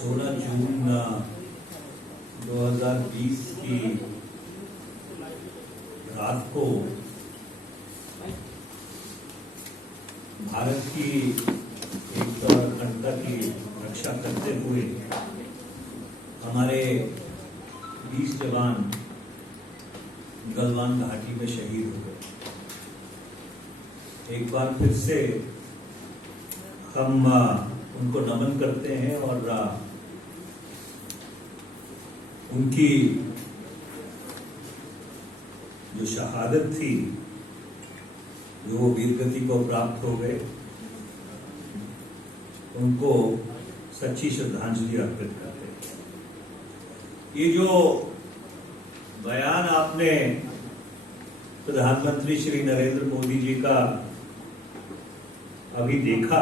16 जून 2020 की रात को भारत की एकता और अखंडता की रक्षा करते हुए हमारे 20 जवान गलवान घाटी में शहीद हो गए। एक बार फिर से हम उनको नमन करते हैं और उनकी जो शहादत थी, जो वो वीरगति को प्राप्त हो गए, उनको सच्ची श्रद्धांजलि अर्पित करते हैं। ये जो बयान आपने प्रधानमंत्री श्री नरेंद्र मोदी जी का अभी देखा,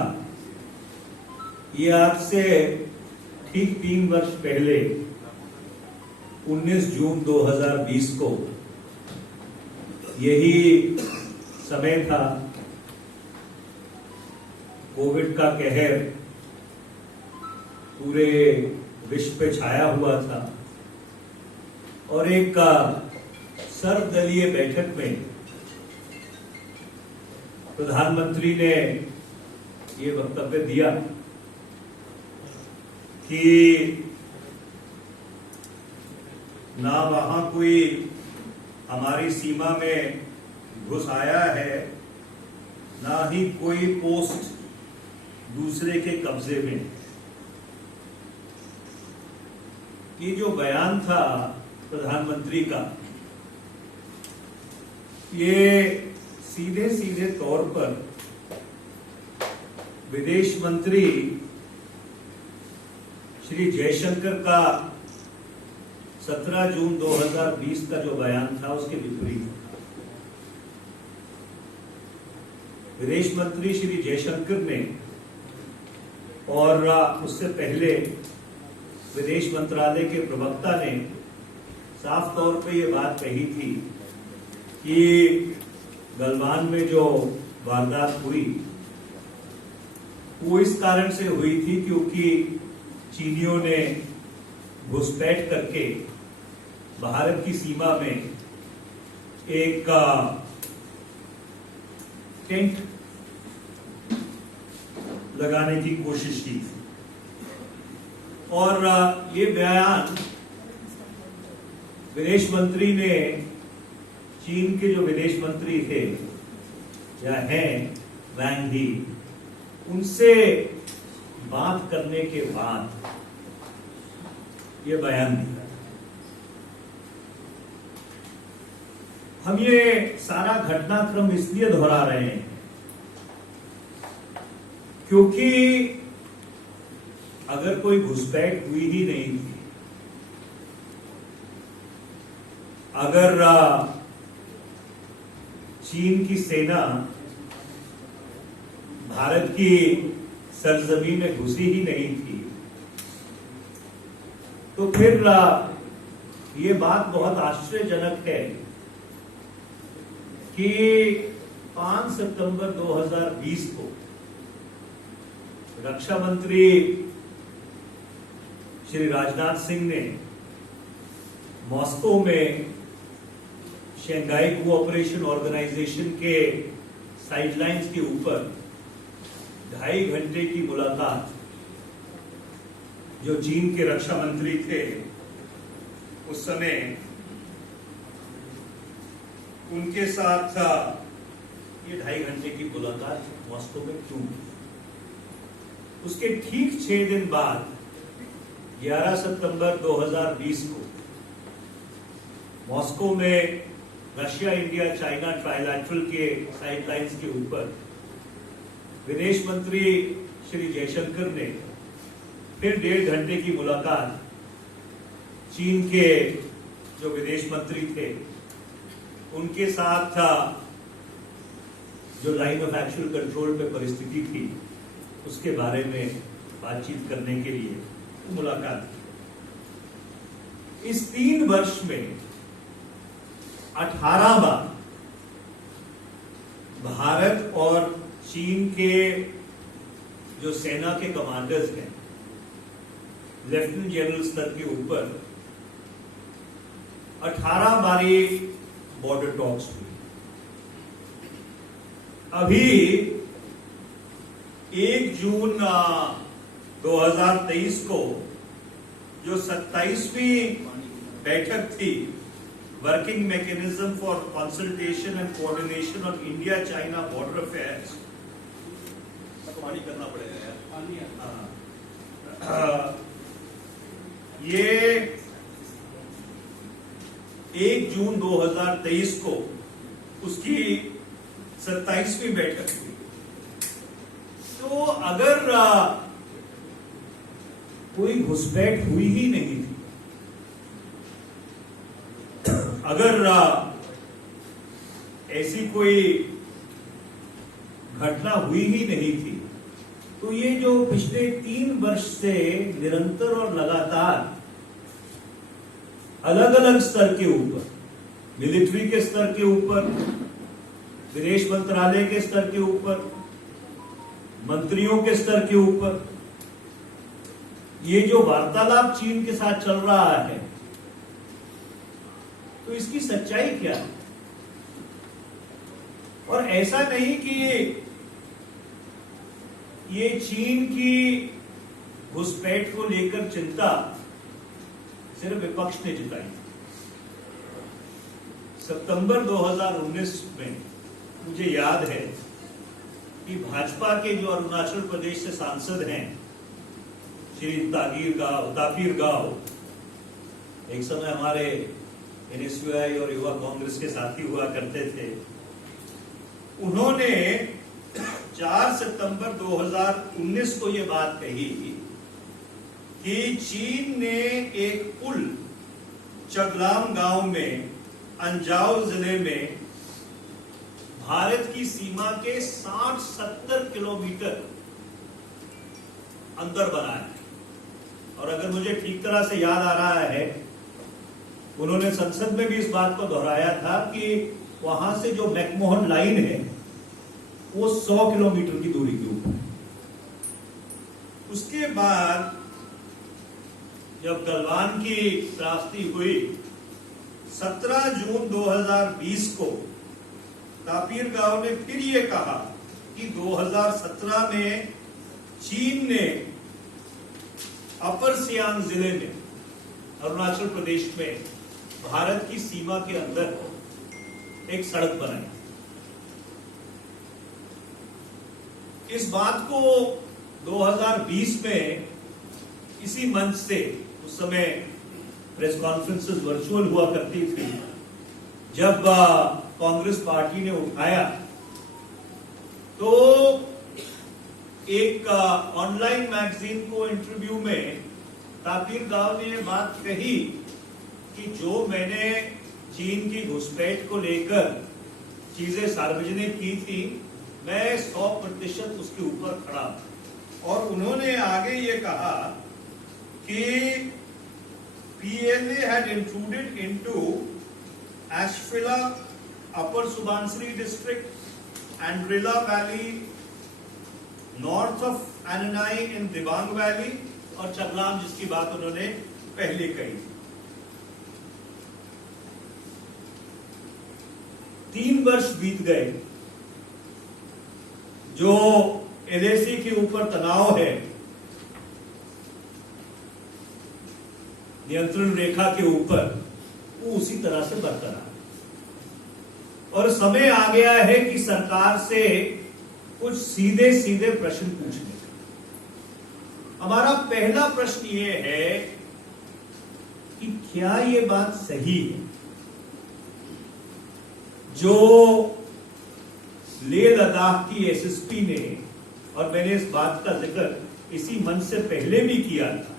ये आज से ठीक 3 वर्ष पहले 19 जून 2020 को यही समय था। कोविड का कहर पूरे विश्व पे छाया हुआ था और एक सर्वदलीय बैठक में प्रधानमंत्री ने ये वक्तव्य दिया कि ना वहां कोई हमारी सीमा में घुस आया है, ना ही कोई पोस्ट दूसरे के कब्जे में। ये जो बयान था प्रधानमंत्री का, ये सीधे सीधे तौर पर विदेश मंत्री श्री जयशंकर का 17 जून 2020 का जो बयान था उसके विपरीत था। विदेश मंत्री श्री जयशंकर ने और उससे पहले विदेश मंत्रालय के प्रवक्ता ने साफ तौर पे ये बात कही थी कि गलवान में जो वारदात हुई वो इस कारण से हुई थी क्योंकि चीनियों ने घुसपैठ करके भारत की सीमा में एक टेंट लगाने की कोशिश की थी। और ये बयान विदेश मंत्री ने चीन के जो विदेश मंत्री थे या हैं वांग ही, उनसे बात करने के बाद ये बयान दिया। हम ये सारा घटनाक्रम इसलिए दोहरा रहे हैं क्योंकि अगर कोई घुसपैठ हुई ही नहीं थी, अगर चीन की सेना भारत की सरजमीन में घुसी ही नहीं थी, तो फिर ये बात बहुत आश्चर्यजनक है कि 5 सितंबर 2020 को रक्षा मंत्री श्री राजनाथ सिंह ने मॉस्को में शंघाई कोऑपरेशन ऑर्गेनाइजेशन के साइडलाइंस के ऊपर 2.5 घंटे की मुलाकात जो चीन के रक्षा मंत्री थे उस समय उनके साथ ये 2.5 घंटे की मुलाकात मॉस्को में क्यों की? उसके ठीक 6 दिन बाद 11 सितंबर 2020 को मॉस्को में रशिया, इंडिया, चाइना ट्राइलैटरल के साइडलाइंस के ऊपर विदेश मंत्री श्री जयशंकर ने फिर 1.5 घंटे की मुलाकात चीन के जो विदेश मंत्री थे उनके साथ जो लाइन ऑफ एक्चुअल कंट्रोल पे परिस्थिति थी उसके बारे में बातचीत करने के लिए मुलाकात की। इस 3 वर्ष में 18 बार भारत और चीन के जो सेना के कमांडर्स हैं लेफ्टिनेंट जनरल स्तर के ऊपर 18 बारी बॉर्डर टॉक्स हुई। अभी 1 जून 2023 को जो 27वीं बैठक थी, working mechanism for consultation and coordination of India China border affairs, पानी करना पड़ेगा यार, ये 1 जून 2023 को उसकी 27वीं बैठक हुई। तो अगर कोई घुसपैठ हुई ही नहीं थी, अगर ऐसी कोई घटना हुई ही नहीं थी, तो ये जो पिछले 3 वर्ष से निरंतर और लगातार अलग अलग स्तर के ऊपर, मिलिट्री के स्तर के ऊपर, विदेश मंत्रालय के स्तर के ऊपर, मंत्रियों के स्तर के ऊपर, ये जो वार्तालाप चीन के साथ चल रहा है, तो इसकी सच्चाई क्या है? और ऐसा नहीं कि ये चीन की घुसपैठ को लेकर चिंता सिर्फ विपक्ष ने जताई। सितंबर 2019 में मुझे याद है कि भाजपा के जो अरुणाचल प्रदेश से सांसद हैं, श्री तापिर गाव, एक समय हमारे एनएसयूआई और युवा कांग्रेस के साथी हुआ करते थे, उन्होंने 4 सितंबर 2019 को ये बात कही कि चीन ने एक पुल चगलाम गांव में अंजाव जिले में भारत की सीमा के 60-70 किलोमीटर अंदर बनाया है। और अगर मुझे ठीक तरह से याद आ रहा है, उन्होंने संसद में भी इस बात को दोहराया था कि वहां से जो मैकमोहन लाइन है वो 100 किलोमीटर की दूरी के ऊपर। उसके बाद जब गलवान की त्रासदी हुई, 17 जून 2020 को तापिर गांव ने फिर ये कहा कि 2017 में चीन ने अपर सियांग जिले में, अरुणाचल प्रदेश में, भारत की सीमा के अंदर एक सड़क बनाई। इस बात को 2020 में इसी मंच से, उस समय प्रेस कॉन्फ्रेंसेस वर्चुअल हुआ करती थी, जब कांग्रेस पार्टी ने उठाया तो एक ऑनलाइन मैगजीन को इंटरव्यू में तापिर गांव ने ये बात कही कि जो मैंने चीन की घुसपैठ को लेकर चीजें सार्वजनिक की थी, मैं 100% उसके ऊपर खड़ा। और उन्होंने आगे ये कहा कि PLA had intruded into Ashfila, Upper Subansiri district and Rila Valley, north of Ananai in Dibang Valley, और चगलाम जिसकी बात उन्होंने पहले कही। 3 वर्ष बीत गए। जो LAC के ऊपर तनाव है, नियंत्रण रेखा के ऊपर, वो उसी तरह से बरकरार। और समय आ गया है कि सरकार से कुछ सीधे सीधे प्रश्न पूछने का। हमारा पहला प्रश्न ये है कि क्या ये बात सही है जो लेह लद्दाख की SSP ने, और मैंने इस बात का जिक्र इसी मंच से पहले भी किया था,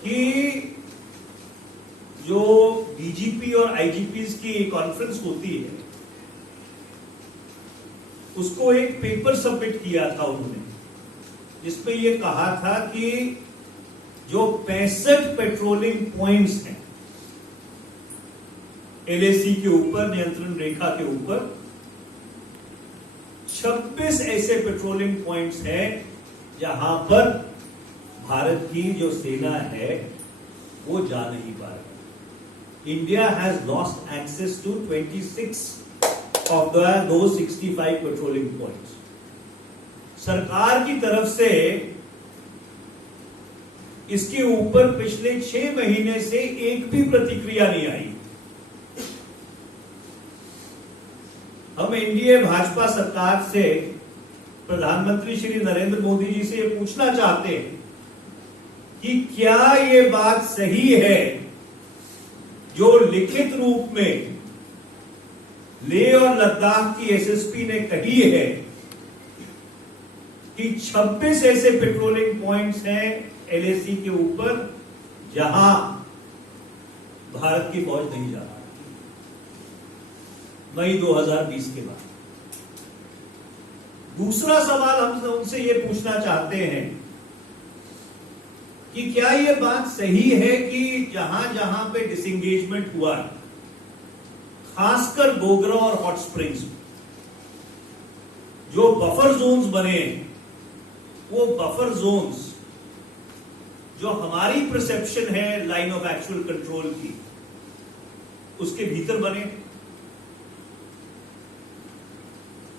कि जो DGP और IGPs की कॉन्फ्रेंस होती है, उसको एक पेपर सबमिट किया था उन्होंने, जिसमें ये कहा था कि जो 65 पेट्रोलिंग पॉइंट्स हैं LAC के ऊपर, नियंत्रण रेखा के ऊपर, 26 ऐसे पेट्रोलिंग पॉइंट्स हैं जहां पर भारत की जो सेना है वो जा नहीं पा रही। India has lost access to 26 of दो 65 पेट्रोलिंग पॉइंट्स। सरकार की तरफ से इसके ऊपर पिछले 6 महीने से एक भी प्रतिक्रिया नहीं आई। हम एनडीए भाजपा सरकार से प्रधानमंत्री श्री नरेंद्र मोदी जी से ये पूछना चाहते हैं कि क्या ये बात सही है जो लिखित रूप में लेह और लद्दाख की एसएसपी ने कही है कि 26 ऐसे पेट्रोलिंग पॉइंट्स हैं एलएसी के ऊपर जहां भारत की फौज नहीं जा रही मई 2020 के बाद। दूसरा सवाल हम उनसे ये पूछना चाहते हैं कि क्या ये बात सही है कि जहां जहां पे डिसएंगेजमेंट हुआ, खासकर गोगरा और हॉट स्प्रिंग्स में जो बफर जोन्स बने, वो बफर जोन्स जो हमारी परसेप्शन है लाइन ऑफ एक्चुअल कंट्रोल की, उसके भीतर बने।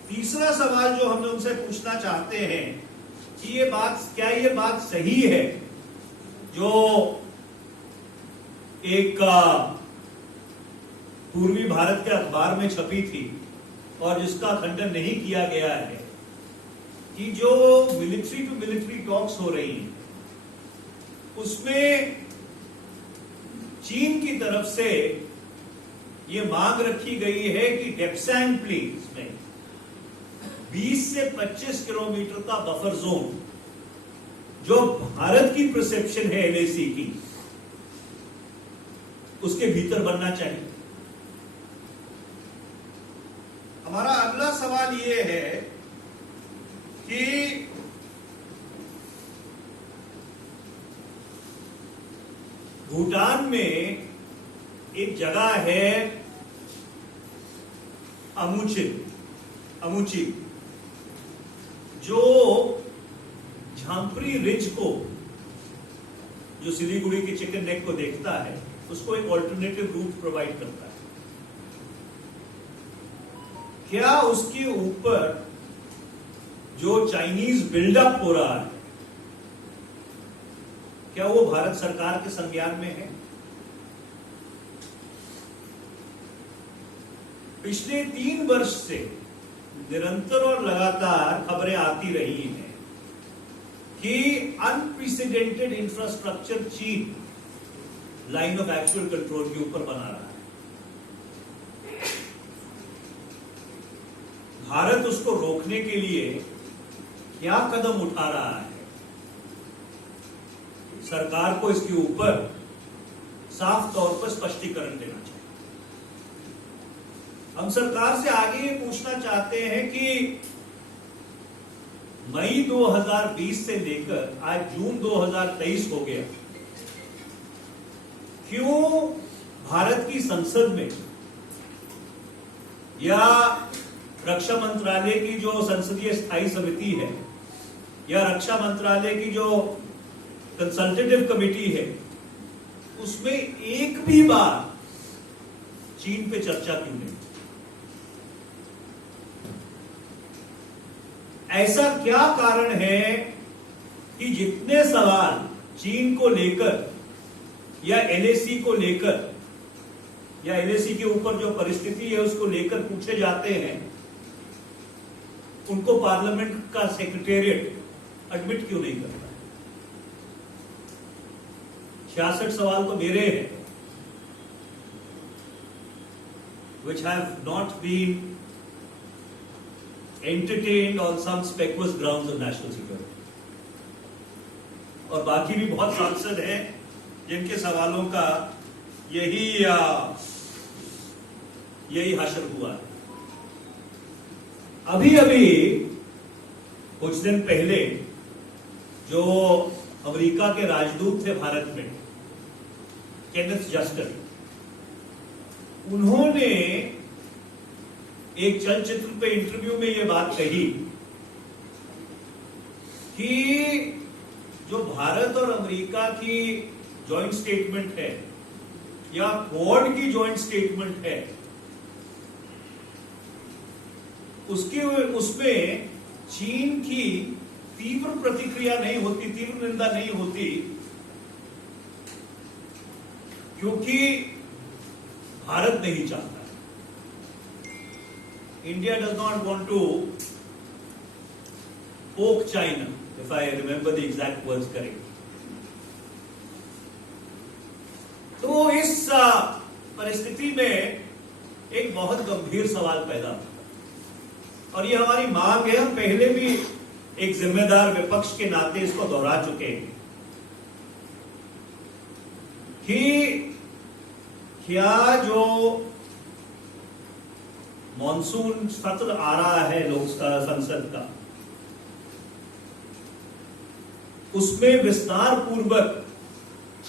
तीसरा सवाल जो हम उनसे पूछना चाहते हैं कि क्या ये बात सही है जो एक पूर्वी भारत के अखबार में छपी थी और जिसका खंडन नहीं किया गया है कि जो मिलिट्री टू मिलिट्री टॉक्स हो रही हैं उसमें चीन की तरफ से ये मांग रखी गई है कि डेप्सैंग प्लेन्स में 20 से 25 किलोमीटर का बफर जोन जो भारत की परसेप्शन है एलएसी की, उसके भीतर बनना चाहिए। हमारा अगला सवाल यह है कि भूटान में एक जगह है अमुची, जो झांपरी रिज को, जो सिलीगुड़ी के चिकन नेक को देखता है, उसको एक ऑल्टरनेटिव रूट प्रोवाइड करता है। क्या उसके ऊपर जो चाइनीज बिल्डअप हो रहा है, क्या वो भारत सरकार के संज्ञान में है? पिछले 3 वर्ष से निरंतर और लगातार खबरें आती रही हैं कि अनप्रेसिडेंटेड इंफ्रास्ट्रक्चर चीन लाइन ऑफ एक्चुअल कंट्रोल के ऊपर बना रहा है। भारत उसको रोकने के लिए क्या कदम उठा रहा है? सरकार को इसके ऊपर साफ तौर पर स्पष्टीकरण देना चाहिए। हम सरकार से आगे ये पूछना चाहते हैं कि मई 2020 से लेकर आज जून 2023 हो गया, क्यों भारत की संसद में या रक्षा मंत्रालय की जो संसदीय स्थायी समिति है या रक्षा मंत्रालय की जो कंसल्टेटिव कमेटी है, उसमें एक भी बार चीन पे चर्चा क्यों नहीं? ऐसा क्या कारण है कि जितने सवाल चीन को लेकर या एलएसी को लेकर या एलएसी के ऊपर जो परिस्थिति है उसको लेकर पूछे जाते हैं, उनको पार्लियामेंट का सेक्रेटेरिएट एडमिट क्यों नहीं करता? 66 सवाल तो मेरे हैं, which have not been entertained on some speculous grounds of national security. और बाकी भी बहुत सांसद हैं जिनके सवालों का यही हासिल हुआ है। अभी कुछ दिन पहले जो अमेरिका के राजदूत थे भारत में, केनेथ जस्टर, उन्होंने एक चलचित्र पे इंटरव्यू में यह बात कही कि जो भारत और अमेरिका की जॉइंट स्टेटमेंट है या क्वाड की जॉइंट स्टेटमेंट है, उसमें चीन की तीव्र प्रतिक्रिया नहीं होती, तीव्र निंदा नहीं होती, क्योंकि भारत नहीं चाहता। India does not want to poke China, if I remember the exact words correct. तो इस परिस्थिति में एक बहुत गंभीर सवाल पैदा होता है और ये हमारी मांग है। हम पहले भी एक जिम्मेदार विपक्ष के नाते इसको दोहरा चुके हैं कि क्या जो मॉनसून सत्र आ रहा है लोकसभा संसद का, उसमें विस्तार पूर्वक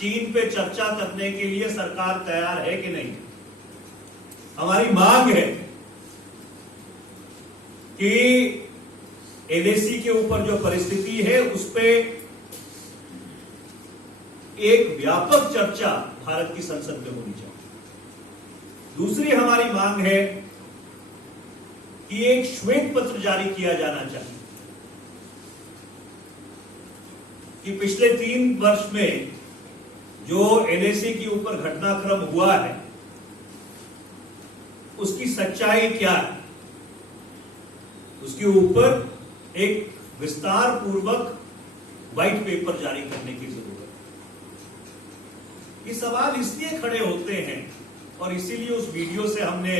चीन पे चर्चा करने के लिए सरकार तैयार है कि नहीं। हमारी मांग है कि एलएसी के ऊपर जो परिस्थिति है उस पे एक व्यापक चर्चा भारत की संसद में होनी चाहिए। दूसरी हमारी मांग है कि एक श्वेत पत्र जारी किया जाना चाहिए कि पिछले 3 वर्ष में जो एलएसी के ऊपर घटनाक्रम हुआ है उसकी सच्चाई क्या है, उसके ऊपर एक विस्तार पूर्वक व्हाइट पेपर जारी करने की जरूरत है। ये सवाल इसलिए खड़े होते हैं और इसीलिए उस वीडियो से हमने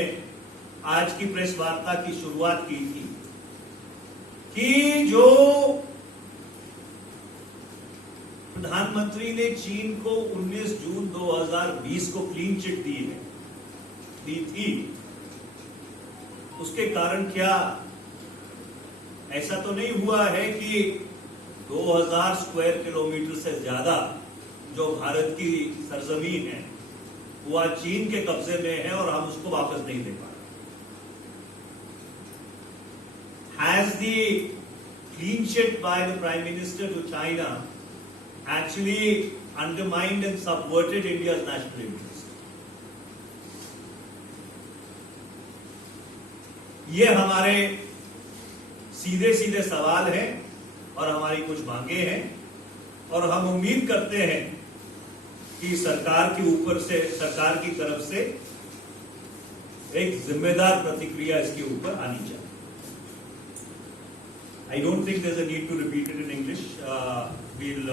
आज की प्रेस वार्ता की शुरुआत की थी कि जो प्रधानमंत्री ने चीन को 19 जून 2020 को क्लीन चिट दी थी, उसके कारण क्या ऐसा तो नहीं हुआ है कि 2000 स्क्वायर किलोमीटर से ज्यादा जो भारत की सरजमीन है वो आज चीन के कब्जे में है और हम उसको वापस नहीं दे पा रहे। Has the clean sheet by the Prime Minister to China actually undermined and subverted India's national interest? ये हमारे सीधे सीधे सवाल हैं और हमारी कुछ मांगे हैं और हम उम्मीद करते हैं कि सरकार की तरफ से एक जिम्मेदार प्रतिक्रिया इसके ऊपर आनी चाहिए। I don't think there's a need to repeat it in English. We'll